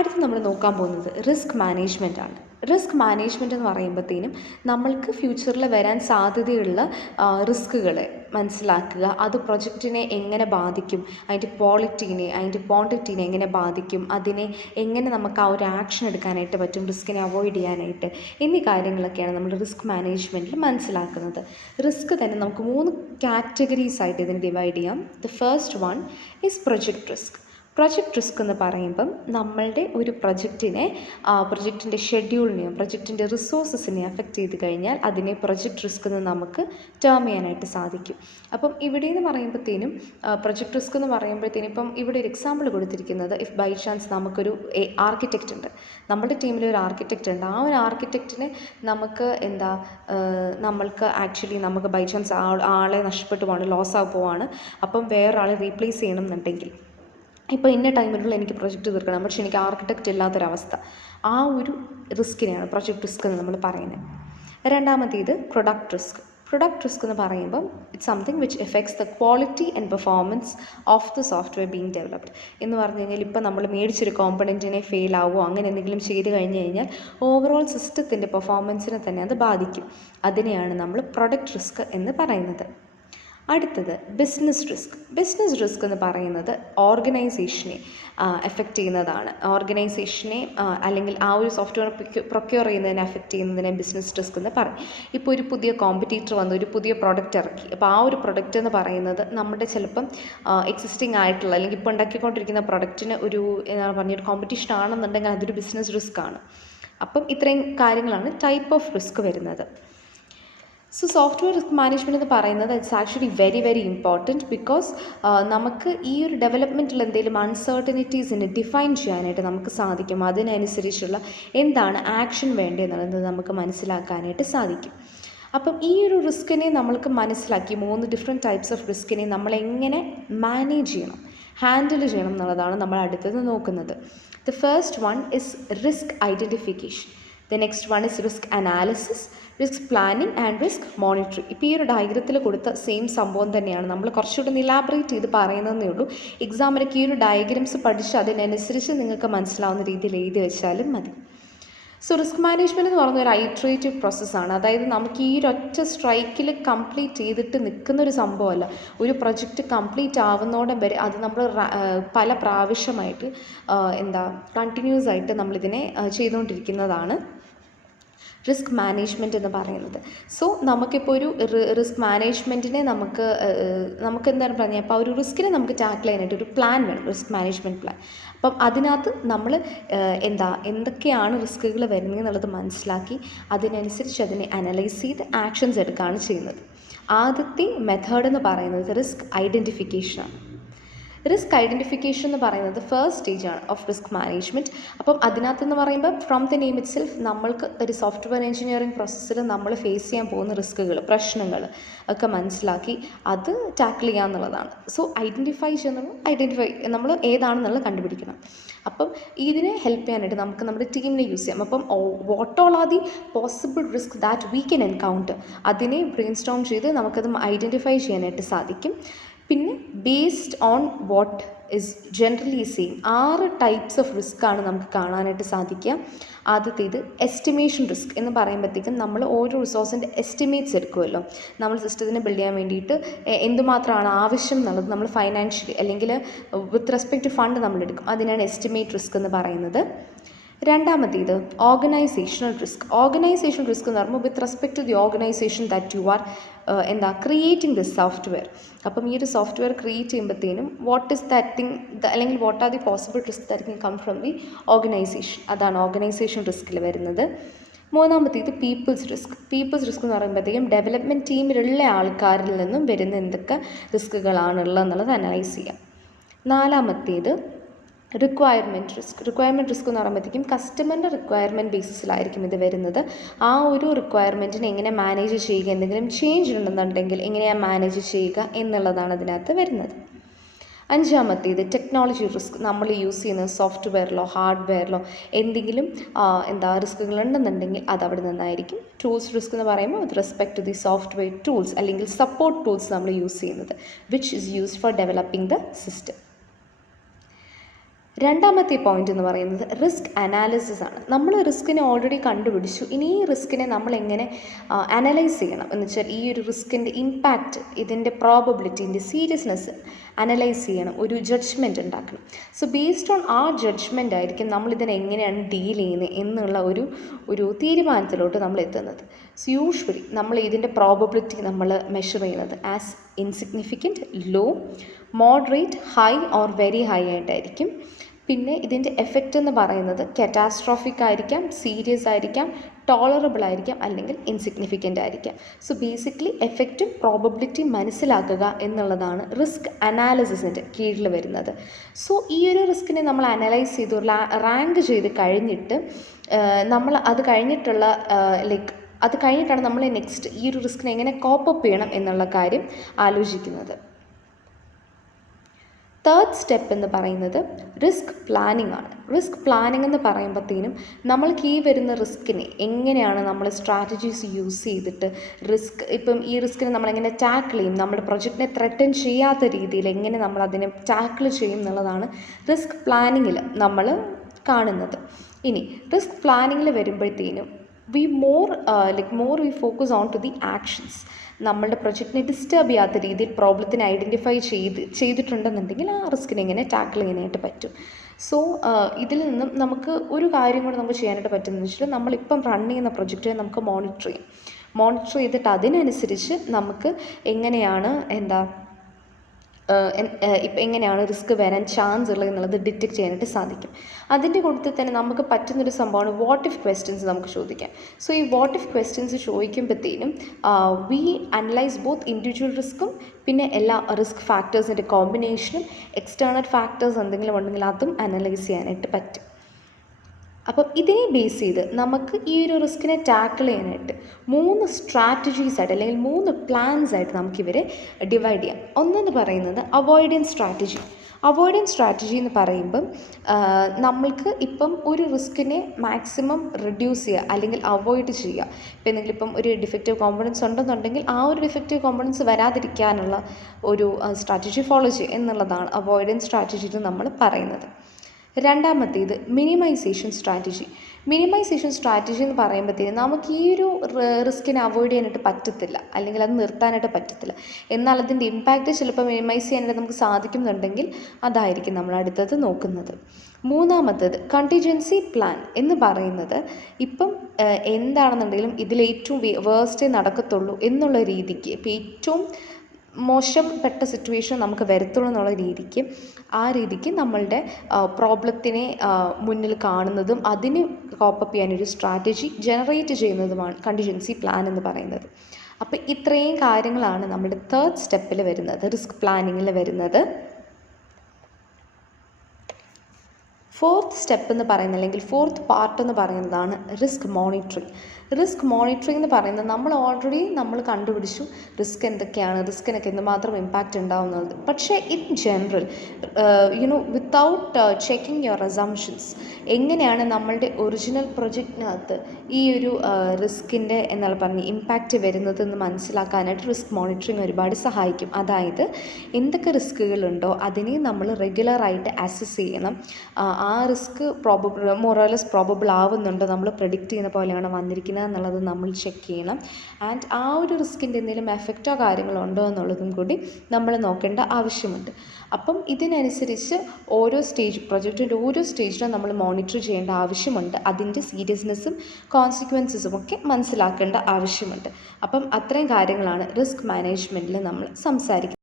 അടുത്ത് നമ്മൾ നോക്കാൻ പോകുന്നത് റിസ്ക് മാനേജ്മെൻ്റ് ആണ്. റിസ്ക് മാനേജ്മെൻ്റ് എന്ന് പറയുമ്പോഴത്തേനും നമ്മൾക്ക് ഫ്യൂച്ചറിൽ വരാൻ സാധ്യതയുള്ള റിസ്കുകളെ മനസ്സിലാക്കുക, അത് പ്രൊജക്റ്റിനെ എങ്ങനെ ബാധിക്കും, അതിൻ്റെ ക്വാളിറ്റീനെ അതിൻ്റെ ക്വാണ്ടിറ്റീനെ എങ്ങനെ ബാധിക്കും, അതിനെ എങ്ങനെ നമുക്ക് ആ ഒരു ആക്ഷൻ എടുക്കാനായിട്ട് പറ്റും, റിസ്കിനെ അവോയ്ഡ് ചെയ്യാനായിട്ട് എന്നീ കാര്യങ്ങളൊക്കെയാണ് നമ്മൾ റിസ്ക് മാനേജ്മെൻറ്റിൽ മനസ്സിലാക്കുന്നത്. റിസ്ക് തന്നെ നമുക്ക് 3 കാറ്റഗറീസ് ആയിട്ട് ഇതിനെ ഡിവൈഡ് ചെയ്യാം. The first one is project risk. Project risk എന്ന് പറയുമ്പം നമ്മളുടെ ഒരു പ്രൊജക്റ്റിൻ്റെ ഷെഡ്യൂളിനെയോ പ്രൊജക്റ്റിൻ്റെ റിസോഴ്സസിനെ അഫക്റ്റ് ചെയ്ത് കഴിഞ്ഞാൽ അതിനെ പ്രൊജക്റ്റ് റിസ്ക് എന്ന് നമുക്ക് ടേം ചെയ്യാനായിട്ട് സാധിക്കും. അപ്പം ഇവിടെ എന്ന് പറയുമ്പോഴത്തേനും പ്രൊജക്റ്റ് റിസ്ക് എന്ന് പറയുമ്പോഴത്തേനും ഇപ്പം ഇവിടെ ഒരു എക്സാമ്പിൾ കൊടുത്തിരിക്കുന്നത്, ഇഫ് ബൈ ചാൻസ് നമുക്കൊരു ആർക്കിടെക്റ്റ് ഉണ്ട്, നമ്മുടെ ടീമിൽ ഒരു ആർക്കിടെക്റ്റ് ഉണ്ട്, ആ ഒരു ആർക്കിടെക്റ്റിനെ നമ്മൾക്ക് ആക്ച്വലി നമുക്ക് ബൈ ചാൻസ് ആളെ നഷ്ടപ്പെട്ടു പോവാണ്, ലോസ് ആയി പോവാണ്. അപ്പം വേറൊരാളെ റീപ്ലേസ് ചെയ്യണം എന്നുണ്ടെങ്കിൽ ഇപ്പോൾ ഇന്ന ടൈമിലുള്ള എനിക്ക് പ്രൊജക്റ്റ് തീർക്കണം, പക്ഷേ എനിക്ക് ആർക്കിടെക്റ്റ് ഇല്ലാത്തൊരവസ്ഥ, ആ ഒരു റിസ്കിനെയാണ് പ്രൊജക്റ്റ് റിസ്ക് എന്ന് നമ്മൾ പറയുന്നത്. രണ്ടാമത്തേത് പ്രൊഡക്റ്റ് റിസ്ക്. പ്രൊഡക്റ്റ് റിസ്ക് എന്ന് പറയുമ്പം it's something which effects the quality and performance of the software being developed. എന്ന് പറഞ്ഞു കഴിഞ്ഞാൽ ഇപ്പം നമ്മൾ മേടിച്ചൊരു കോമ്പണൻറ്റിനെ ഫെയിൽ ആവുമോ അങ്ങനെ എന്തെങ്കിലും ചെയ്ത് കഴിഞ്ഞ് കഴിഞ്ഞാൽ ഓവറോൾ സിസ്റ്റത്തിൻ്റെ പെർഫോമൻസിനെ തന്നെ അത് ബാധിക്കും. അതിനെയാണ് നമ്മൾ പ്രൊഡക്റ്റ് റിസ്ക് എന്ന് പറയുന്നത്. അടുത്തത് ബിസിനസ് റിസ്ക്. ബിസിനസ് റിസ്ക് എന്ന് പറയുന്നത് ഓർഗനൈസേഷനെ എഫക്റ്റ് ചെയ്യുന്നതാണ്. ഓർഗനൈസേഷനെ അല്ലെങ്കിൽ ആ ഒരു സോഫ്റ്റ്വെയർ പ്രൊക്യൂർ ചെയ്യുന്നതിനെ എഫക്റ്റ് ചെയ്യുന്നതിനെ ബിസിനസ് റിസ്ക് എന്ന് പറയും. ഇപ്പോൾ ഒരു പുതിയ കോമ്പറ്റീറ്റർ വന്നു, ഒരു പുതിയ പ്രൊഡക്റ്റ് ഇറക്കി. അപ്പോൾ ആ ഒരു പ്രൊഡക്റ്റ് എന്ന് പറയുന്നത് നമ്മുടെ ചിലപ്പം എക്സിസ്റ്റിംഗ് ആയിട്ടുള്ള അല്ലെങ്കിൽ ഇപ്പോൾ ഉണ്ടാക്കിക്കൊണ്ടിരിക്കുന്ന പ്രൊഡക്റ്റിന് ഒരു എന്താണ് പറഞ്ഞൊരു കോമ്പറ്റീഷൻ ആണെന്നുണ്ടെങ്കിൽ അതൊരു ബിസിനസ് റിസ്ക് ആണ്. അപ്പം ഇത്രയും കാര്യങ്ങളാണ് ടൈപ്പ് ഓഫ് റിസ്ക് വരുന്നത്. സോ സോഫ്റ്റ്വെയർ റിസ്ക് മാനേജ്മെൻറ്റ് എന്ന് പറയുന്നത് it's actually very very important. Because നമുക്ക് ഈ ഒരു ഡെവലപ്മെൻറ്റിൽ എന്തെങ്കിലും അൺസർട്ടനിറ്റീസിനെ ഡിഫൈൻ ചെയ്യാനായിട്ട് നമുക്ക് സാധിക്കും. അതിനനുസരിച്ചുള്ള എന്താണ് ആക്ഷൻ വേണ്ടതെന്നുള്ളത് നമുക്ക് മനസ്സിലാക്കാനായിട്ട് സാധിക്കും. അപ്പം ഈ ഒരു റിസ്കിനെ നമ്മൾക്ക് മനസ്സിലാക്കി 3 ഡിഫറെൻറ്റ് ടൈപ്സ് ഓഫ് റിസ്കിനെ നമ്മളെങ്ങനെ മാനേജ് ചെയ്യണം, ഹാൻഡിൽ ചെയ്യണം എന്നുള്ളതാണ് നമ്മൾ അടുത്തത് നോക്കുന്നത്. The first one is risk identification. The next one is risk analysis, risk planning and risk monitoring. ഇപ്പോൾ ഈ ഒരു ഡയഗ്രത്തിൽ കൊടുത്ത സെയിം സംഭവം തന്നെയാണ്, നമ്മൾ കുറച്ചുകൂടി ഇലാബറേറ്റ് ചെയ്ത് പറയുന്നതേ ഉള്ളൂ. എക്സാമിനൊക്കെ ഈ ഒരു ഡയഗ്രംസ് പഠിച്ച് അതിനനുസരിച്ച് നിങ്ങൾക്ക് മനസ്സിലാവുന്ന രീതിയിൽ എഴുതി വെച്ചാലും മതി. സോ റിസ്ക് മാനേജ്മെൻറ്റ് എന്ന് പറയുന്ന ഒരു ഐട്രേറ്റീവ് പ്രോസസ്സാണ്. അതായത് നമുക്ക് ഈ ഒരൊറ്റ സ്ട്രൈക്കിൽ കംപ്ലീറ്റ് ചെയ്തിട്ട് നിൽക്കുന്നൊരു സംഭവമല്ല. ഒരു പ്രൊജക്റ്റ് കംപ്ലീറ്റ് ആവുന്നോടം വരെ അത് നമ്മൾ പല പ്രാവശ്യമായിട്ട് കണ്ടിന്യൂസ് ആയിട്ട് നമ്മളിതിനെ ചെയ്തുകൊണ്ടിരിക്കുന്നതാണ് റിസ്ക് മാനേജ്മെൻറ്റ് എന്ന് പറയുന്നത്. സോ നമുക്കിപ്പോൾ ഒരു റിസ്ക് മാനേജ്മെൻറ്റിനെ നമുക്ക് എന്താണ് പറഞ്ഞാൽ അപ്പോൾ ഒരു റിസ്കിനെ നമുക്ക് ടാക്കിൾ ചെയ്യാനായിട്ട് ഒരു പ്ലാൻ വേണം, റിസ്ക് മാനേജ്മെൻറ്റ് പ്ലാൻ. അപ്പം അതിനകത്ത് നമ്മൾ എന്തൊക്കെയാണ് റിസ്കുകൾ വരുന്നത് എന്നുള്ളത് മനസ്സിലാക്കി അതിനനുസരിച്ച് അതിനെ അനലൈസ് ചെയ്ത് ആക്ഷൻസ് എടുക്കുകയാണ് ചെയ്യുന്നത്. ആദ്യത്തെ മെത്തേഡ് എന്ന് പറയുന്നത് റിസ്ക് ഐഡൻറ്റിഫിക്കേഷനാണ്. റിസ്ക് ഐഡൻറ്റിഫിക്കേഷൻ എന്ന് പറയുന്നത് ഫസ്റ്റ് സ്റ്റേജാണ് ഓഫ് റിസ്ക് മാനേജ്മെൻറ്റ്. അപ്പം അതിനകത്തെന്ന് പറയുമ്പോൾ from the name it self നമ്മൾക്ക് ഒരു സോഫ്റ്റ്വെയർ എഞ്ചിനീയറിംഗ് പ്രോസസ്സിൽ നമ്മൾ ഫേസ് ചെയ്യാൻ പോകുന്ന റിസ്കുകൾ, പ്രശ്നങ്ങൾ ഒക്കെ മനസ്സിലാക്കി അത് ടാക്കിൾ ചെയ്യുക എന്നുള്ളതാണ്. സോ ഐഡൻറ്റിഫൈ നമ്മൾ ഏതാണെന്നുള്ളത് കണ്ടുപിടിക്കണം. അപ്പം ഇതിനെ ഹെൽപ്പ് ചെയ്യാനായിട്ട് നമുക്ക് നമ്മുടെ ടീമിനെ യൂസ് ചെയ്യാം. അപ്പം what all are the possible risk that we can encounter, അതിനെ ബ്രെയിൻ സ്റ്റോം ചെയ്ത് നമുക്കത് ഐഡൻറ്റിഫൈ ചെയ്യാനായിട്ട് സാധിക്കും. പിന്നെ based on what is generally same 6 types of റിസ്ക്കാണ് നമുക്ക് കാണാനായിട്ട് സാധിക്കുക. ആദ്യത്തേത് എസ്റ്റിമേഷൻ റിസ്ക് എന്ന് പറയുമ്പോഴത്തേക്കും നമ്മൾ ഓരോ റിസോഴ്സിൻ്റെ എസ്റ്റിമേറ്റ്സ് എടുക്കുമല്ലോ. നമ്മൾ സിസ്റ്റത്തിനെ ബിൽഡ് ചെയ്യാൻ വേണ്ടിയിട്ട് എന്തുമാത്രമാണ് ആവശ്യം എന്നുള്ളത് നമ്മൾ ഫൈനാൻഷ്യലി അല്ലെങ്കിൽ വിത്ത് റെസ്പെക്ട് ടു ഫണ്ട് നമ്മൾ എടുക്കും. അതിനാണ് എസ്റ്റിമേറ്റ് റിസ്ക് എന്ന് പറയുന്നത്. രണ്ടാമത്തേത് ഓർഗനൈസേഷണൽ റിസ്ക്. ഓർഗനൈസേഷൻ റിസ്ക് എന്ന് പറയുമ്പോൾ with respect to the organisation that you are creating this software. അപ്പം ഈ ഒരു സോഫ്റ്റ്വെയർ ക്രിയേറ്റ് ചെയ്യുമ്പോഴത്തേനും വാട്ട് ഈസ് ദാറ്റ് തിങ് അല്ലെങ്കിൽ what are the possible risk that can come from the organisation, അതാണ് organisation റിസ്കിൽ വരുന്നത്. മൂന്നാമത്തേത് പീപ്പിൾസ് റിസ്ക്. പീപ്പിൾസ് റിസ്ക് എന്ന് പറയുമ്പോഴത്തേക്കും ഡെവലപ്മെൻറ്റ് ടീമിലുള്ള ആൾക്കാരിൽ നിന്നും വരുന്ന എന്തൊക്കെ റിസ്കുകളാണുള്ളത് എന്നുള്ളത് അനലൈസ് ചെയ്യാം. നാലാമത്തേത് റിക്വയർമെൻറ്റ് റിസ്ക്. റിക്വയർമെൻറ്റ് റിസ്ക് എന്ന് പറയുമ്പോഴത്തേക്കും കസ്റ്റമറിൻ്റെ റിക്വയർമെൻറ്റ് ബേസിസിലായിരിക്കും ഇത് വരുന്നത്. ആ ഒരു റിക്വയർമെൻറ്റിനെ എങ്ങനെ മാനേജ് ചെയ്യുക, എന്തെങ്കിലും ചേഞ്ച് ഉണ്ടെന്നുണ്ടെങ്കിൽ എങ്ങനെയാണ് മാനേജ് ചെയ്യുക എന്നുള്ളതാണ് അതിനകത്ത് വരുന്നത്. അഞ്ചാമത്തേത് ടെക്നോളജി റിസ്ക്. നമ്മൾ യൂസ് ചെയ്യുന്ന സോഫ്റ്റ്വെയറിലോ ഹാർഡ്വെയറിലോ എന്തെങ്കിലും റിസ്കുകൾ ഉണ്ടെന്നുണ്ടെങ്കിൽ അത് അവിടെ നിന്നായിരിക്കും. ടൂൾസ് റിസ്ക് എന്ന് പറയുമ്പോൾ with respect to the software tools അല്ലെങ്കിൽ സപ്പോർട്ട് ടൂൾസ് നമ്മൾ യൂസ് ചെയ്യുന്നത് which is used for developing the system. രണ്ടാമത്തെ പോയിന്റ് എന്ന് പറയുന്നത് റിസ്ക് അനാലിസിസ് ആണ്. നമ്മൾ റിസ്കിനെ ഓൾറെഡി കണ്ടുപിടിച്ചു. ഇനി ഈ റിസ്കിനെ നമ്മൾ എങ്ങനെ അനലൈസ് ചെയ്യണം എന്ന് വെച്ചാൽ ഈ ഒരു റിസ്കിൻ്റെ ഇമ്പാക്റ്റ്, ഇതിൻ്റെ പ്രോബബിലിറ്റി, ഇതിൻ്റെ സീരിയസ്നെസ് അനലൈസ് ചെയ്യണം, ഒരു ജഡ്ജ്മെൻറ്റ് ഉണ്ടാക്കണം. സോ ബേസ്ഡ് ഓൺ ആ ജഡ്ജ്മെൻ്റ് ആയിരിക്കും നമ്മളിതിനെ എങ്ങനെയാണ് ഡീൽ ചെയ്യുന്നത് എന്നുള്ള ഒരു തീരുമാനത്തിലോട്ട് നമ്മൾ എത്തുന്നത്. സോ യൂഷ്വലി നമ്മൾ ഇതിൻ്റെ പ്രോബബിലിറ്റി നമ്മൾ മെഷർ ചെയ്യുന്നത് as insignificant, low, moderate, high or very high ആയിട്ടായിരിക്കും. പിന്നെ ഇതിൻ്റെ എഫക്റ്റ് എന്ന് പറയുന്നത് കറ്റാസ്ട്രോഫിക് ആയിരിക്കാം, സീരിയസ് ആയിരിക്കാം, ടോളറബിൾ ആയിരിക്കാം, അല്ലെങ്കിൽ ഇൻസിഗ്നിഫിക്കൻ്റ് ആയിരിക്കാം. സോ ബേസിക്കലി എഫക്റ്റും പ്രോബബിലിറ്റിയും മനസ്സിലാക്കുക എന്നുള്ളതാണ് റിസ്ക് അനാലിസിസിൻ്റെ കീഴിൽ വരുന്നത്. സോ ഈ ഒരു റിസ്കിനെ നമ്മൾ അനലൈസ് ചെയ്തു റാങ്ക് ചെയ്ത് കഴിഞ്ഞിട്ട് നമ്മൾ അത് കഴിഞ്ഞിട്ടുള്ള അത് കഴിഞ്ഞിട്ടാണ് നമ്മൾ നെക്സ്റ്റ് ഈ ഒരു റിസ്കിനെ എങ്ങനെ കോപ്പപ്പ് ചെയ്യണം എന്നുള്ള കാര്യം ആലോചിക്കുന്നത്. തേർഡ് സ്റ്റെപ്പ് എന്ന് പറയുന്നത് റിസ്ക് പ്ലാനിങ് ആണ്. റിസ്ക് പ്ലാനിങ് എന്ന് പറയുമ്പോഴത്തേനും നമ്മൾക്ക് ഈ വരുന്ന റിസ്കിനെ എങ്ങനെയാണ് നമ്മൾ സ്ട്രാറ്റജീസ് യൂസ് ചെയ്തിട്ട് ഇപ്പം ഈ റിസ്കിനെ നമ്മളെങ്ങനെ ടാക്കിൾ ചെയ്യും, നമ്മുടെ പ്രൊജക്റ്റിനെ ത്രെറ്റൻ ചെയ്യാത്ത രീതിയിൽ എങ്ങനെ നമ്മൾ അതിനെ ടാക്കിൾ ചെയ്യും എന്നുള്ളതാണ് റിസ്ക് പ്ലാനിങ്ങിൽ നമ്മൾ കാണുന്നത്. ഇനി റിസ്ക് പ്ലാനിങ്ങിൽ വരുമ്പോഴത്തേനും we we focus on to the actions. നമ്മളുടെ പ്രൊജക്റ്റിനെ ഡിസ്റ്റർബ് ചെയ്യാത്ത രീതിയിൽ പ്രോബ്ലത്തിനെ ഐഡൻറ്റിഫൈ ചെയ്തിട്ടുണ്ടെന്നുണ്ടെങ്കിൽ ആ റിസ്കിനെ എങ്ങനെ ടാക്കിൾ ചെയ്യാനായിട്ട് പറ്റും. സോ ഇതിൽ നിന്നും നമുക്ക് ഒരു കാര്യം കൂടെ നമുക്ക് ചെയ്യാനായിട്ട് പറ്റുമെന്ന് വെച്ചിട്ട് നമ്മളിപ്പം റൺ ചെയ്യുന്ന പ്രൊജക്റ്റിനെ നമുക്ക് മോണിറ്റർ ചെയ്തിട്ട് അതിനനുസരിച്ച് നമുക്ക് എങ്ങനെയാണ് ഇപ്പം എങ്ങനെയാണ് റിസ്ക് വരാൻ ചാൻസ് ഉള്ളത് എന്നുള്ളത് ഡിറ്റക്റ്റ് ചെയ്യാനായിട്ട് സാധിക്കും. അതിൻ്റെ കൂട്ടത്തിൽ തന്നെ നമുക്ക് പറ്റുന്നൊരു സംഭവമാണ് വാട്ട് ഇഫ് ക്വസ്റ്റ്യൻസ് നമുക്ക് ചോദിക്കാം. സോ ഈ വാട്ട് ഇഫ് ക്വസ്റ്റ്യൻസ് ചോദിക്കുമ്പോഴത്തേനും വി അനലൈസ് ബോത്ത് ഇൻഡിവിജ്വൽ റിസ്ക്കും പിന്നെ എല്ലാ റിസ്ക് ഫാക്ടേഴ്സിൻ്റെ കോമ്പിനേഷനും എക്സ്റ്റേണൽ ഫാക്ടേഴ്സ് എന്തെങ്കിലും ഉണ്ടെങ്കിൽ അതും അനലൈസ് ചെയ്യാനായിട്ട് പറ്റും. അപ്പം ഇതിനെ ബേസ് ചെയ്ത് നമുക്ക് ഈ ഒരു റിസ്കിനെ ടാക്കിൾ ചെയ്യാനായിട്ട് 3 സ്ട്രാറ്റജീസായിട്ട് അല്ലെങ്കിൽ 3 പ്ലാൻസായിട്ട് നമുക്കിവരെ ഡിവൈഡ് ചെയ്യാം. ഒന്നെന്ന് പറയുന്നത് അവോയ്ഡൻസ് സ്ട്രാറ്റജി എന്ന് പറയുമ്പം നമ്മൾക്ക് ഇപ്പം ഒരു റിസ്കിനെ മാക്സിമം റിഡ്യൂസ് ചെയ്യുക അല്ലെങ്കിൽ അവോയ്ഡ് ചെയ്യുക. ഇപ്പം എന്തെങ്കിലും ഇപ്പം ഒരു ഡിഫക്റ്റീവ് കോമ്പണൻസ് ഉണ്ടെന്നുണ്ടെങ്കിൽ ആ ഒരു ഡിഫക്റ്റീവ് കോമ്പണൻസ് വരാതിരിക്കാനുള്ള ഒരു സ്ട്രാറ്റജി ഫോളോ ചെയ്യുക എന്നുള്ളതാണ് അവോയ്ഡൻസ് സ്ട്രാറ്റജിയിൽ നമ്മൾ പറയുന്നത്. രണ്ടാമത്തേത് മിനിമൈസേഷൻ സ്ട്രാറ്റജി എന്ന് പറയുമ്പോഴത്തേനും നമുക്ക് ഈ ഒരു റിസ്കിനെ അവോയ്ഡ് ചെയ്യാനായിട്ട് പറ്റത്തില്ല, അല്ലെങ്കിൽ അത് നിർത്താനായിട്ട് പറ്റത്തില്ല. എന്നാൽ അതിൻ്റെ ഇമ്പാക്റ്റ് ചിലപ്പോൾ മിനിമൈസ് ചെയ്യാനായിട്ട് നമുക്ക് സാധിക്കുന്നുണ്ടെങ്കിൽ അതായിരിക്കും നമ്മൾ അടുത്തത് നോക്കുന്നത്. മൂന്നാമത്തേത് കണ്ടിജൻസി പ്ലാൻ എന്ന് പറയുന്നത് ഇപ്പം എന്താണെന്നുണ്ടെങ്കിലും ഇതിലേറ്റവും വേഴ്സ്റ്റേ നടക്കത്തുള്ളൂ എന്നുള്ള രീതിക്ക്, ഇപ്പം ഏറ്റവും മോശപ്പെട്ട സിറ്റുവേഷൻ നമുക്ക് വരത്തുള്ളൂ എന്നുള്ള രീതിക്ക് നമ്മളുടെ പ്രോബ്ലത്തിനെ മുന്നിൽ കാണുന്നതും അതിന് കോപ്പപ്പ് ചെയ്യാനൊരു സ്ട്രാറ്റജി ജനറേറ്റ് ചെയ്യുന്നതുമാണ് കണ്ടിജൻസി പ്ലാൻ എന്ന് പറയുന്നത്. അപ്പോൾ ഇത്രയും കാര്യങ്ങളാണ് നമ്മുടെ തേർഡ് സ്റ്റെപ്പിൽ വരുന്നത്, റിസ്ക് പ്ലാനിങ്ങിൽ വരുന്നത്. ഫോർത്ത് സ്റ്റെപ്പ് എന്ന് പറയുന്നത് അല്ലെങ്കിൽ ഫോർത്ത് പാർട്ട് എന്ന് പറയുന്നതാണ് റിസ്ക് മോണിറ്ററിങ് എന്ന് പറയുന്നത് നമ്മൾ കണ്ടുപിടിച്ചു റിസ്ക് എന്തൊക്കെയാണ്, റിസ്കിനൊക്കെ എന്തുമാത്രം ഇമ്പാക്റ്റ് ഉണ്ടാവുന്നത്. പക്ഷേ in general without checking your assumptions എങ്ങനെയാണ് നമ്മളുടെ ഒറിജിനൽ പ്രൊജക്റ്റിനകത്ത് ഈ ഒരു റിസ്കിൻ്റെ എന്നാൽ പറഞ്ഞ് ഇമ്പാക്റ്റ് വരുന്നതെന്ന് മനസ്സിലാക്കാനായിട്ട് റിസ്ക് മോണിറ്ററിങ് ഒരുപാട് സഹായിക്കും. അതായത് എന്തൊക്കെ റിസ്കുകളുണ്ടോ അതിനെ നമ്മൾ റെഗുലറായിട്ട് അസസ് ചെയ്യണം. ആ റിസ്ക് മോറോലെസ് പ്രോബബിൾ ആവുന്നുണ്ടോ, നമ്മൾ പ്രെഡിക്റ്റ് ചെയ്യുന്ന പോലെയാണ് വന്നിരിക്കുന്നത് എന്നുള്ളത് നമ്മൾ ചെക്ക് ചെയ്യണം. ആൻഡ് ആ ഒരു റിസ്കിൻ്റെ എന്തെങ്കിലും എഫക്റ്റോ കാര്യങ്ങളോ ഉണ്ടോ എന്നുള്ളതും കൂടി നമ്മൾ നോക്കേണ്ട ആവശ്യമുണ്ട്. അപ്പം ഇതിനനുസരിച്ച് പ്രൊജക്റ്റിൻ്റെ ഓരോ സ്റ്റേജിലും നമ്മൾ മോണിറ്റർ ചെയ്യേണ്ട ആവശ്യമുണ്ട്. അതിൻ്റെ സീരിയസ്നെസ്സും കോൺസിക്വൻസസും ഒക്കെ മനസ്സിലാക്കേണ്ട ആവശ്യമുണ്ട്. അപ്പം അത്രയും കാര്യങ്ങളാണ് റിസ്ക് മാനേജ്മെൻറ്റിൽ നമ്മൾ സംസാരിക്കുന്നത്.